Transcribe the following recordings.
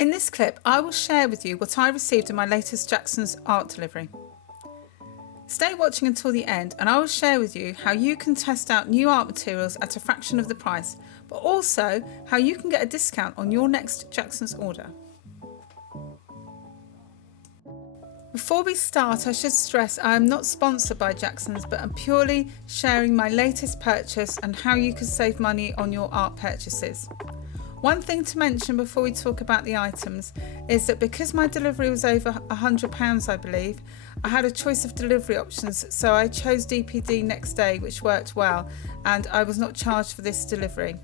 In this clip, I will share with you what I received in my latest Jackson's art delivery. Stay watching until the end and I will share with you how you can test out new art materials at a fraction of the price, but also how you can get a discount on your next Jackson's order. Before we start, I should stress I am not sponsored by Jackson's, but I'm purely sharing my latest purchase and how you can save money on your art purchases. One thing to mention before we talk about the items is that because my delivery was over £100, I believe, I had a choice of delivery options, so I chose DPD next day, which worked well, and I was not charged for this delivery.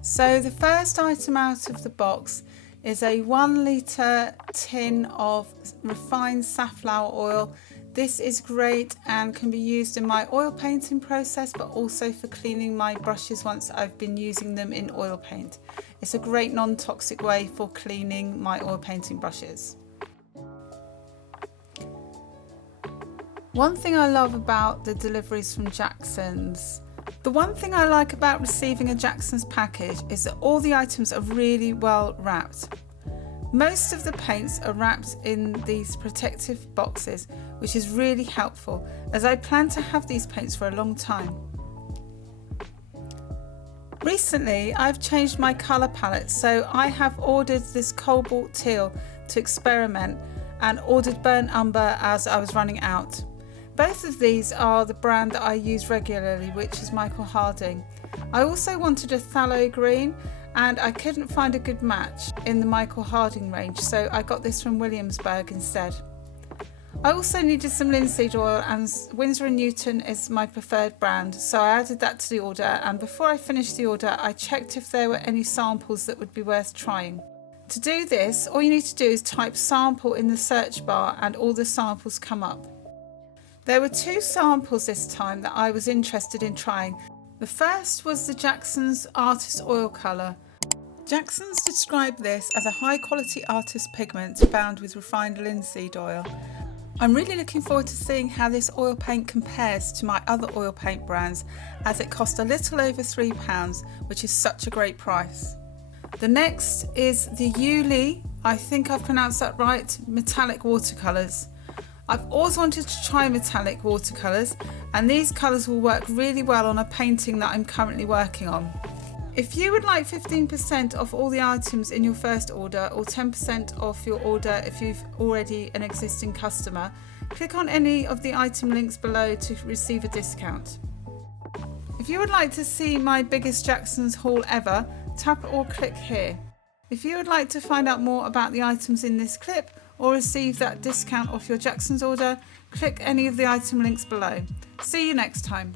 So the first item out of the box is a 1 litre tin of refined safflower oil. This is great and can be used in my oil painting process, but also for cleaning my brushes once I've been using them in oil paint. It's a great non-toxic way for cleaning my oil painting brushes. One thing I love about the deliveries from Jackson's, the one thing I like about receiving a Jackson's package is that all the items are really well wrapped. Most of the paints are wrapped in these protective boxes, which is really helpful as I plan to have these paints for a long time. Recently I've changed my colour palette, so I have ordered this cobalt teal to experiment and ordered burnt umber as I was running out. Both of these are the brand that I use regularly, which is Micheal Harding. I also wanted a phthalo green and I couldn't find a good match in the Micheal Harding range, so I got this from Williamsburg instead. I also needed some linseed oil, and Winsor & Newton is my preferred brand, so I added that to the order, and before I finished the order I checked if there were any samples that would be worth trying. To do this, all you need to do is type sample in the search bar and all the samples come up. There were 2 samples this time that I was interested in trying. The first was the Jackson's Artist Oil Colour. Jackson's described this as a high quality artist pigment bound with refined linseed oil. I'm really looking forward to seeing how this oil paint compares to my other oil paint brands, as it cost a little over £3, which is such a great price. The next is the IUILE, I think I've pronounced that right, metallic watercolours. I've always wanted to try metallic watercolours, and these colours will work really well on a painting that I'm currently working on. If you would like 15% off all the items in your first order, or 10% off your order if you've already an existing customer, click on any of the item links below to receive a discount. If you would like to see my biggest Jackson's haul ever, tap or click here. If you would like to find out more about the items in this clip or receive that discount off your Jackson's order, click any of the item links below. See you next time.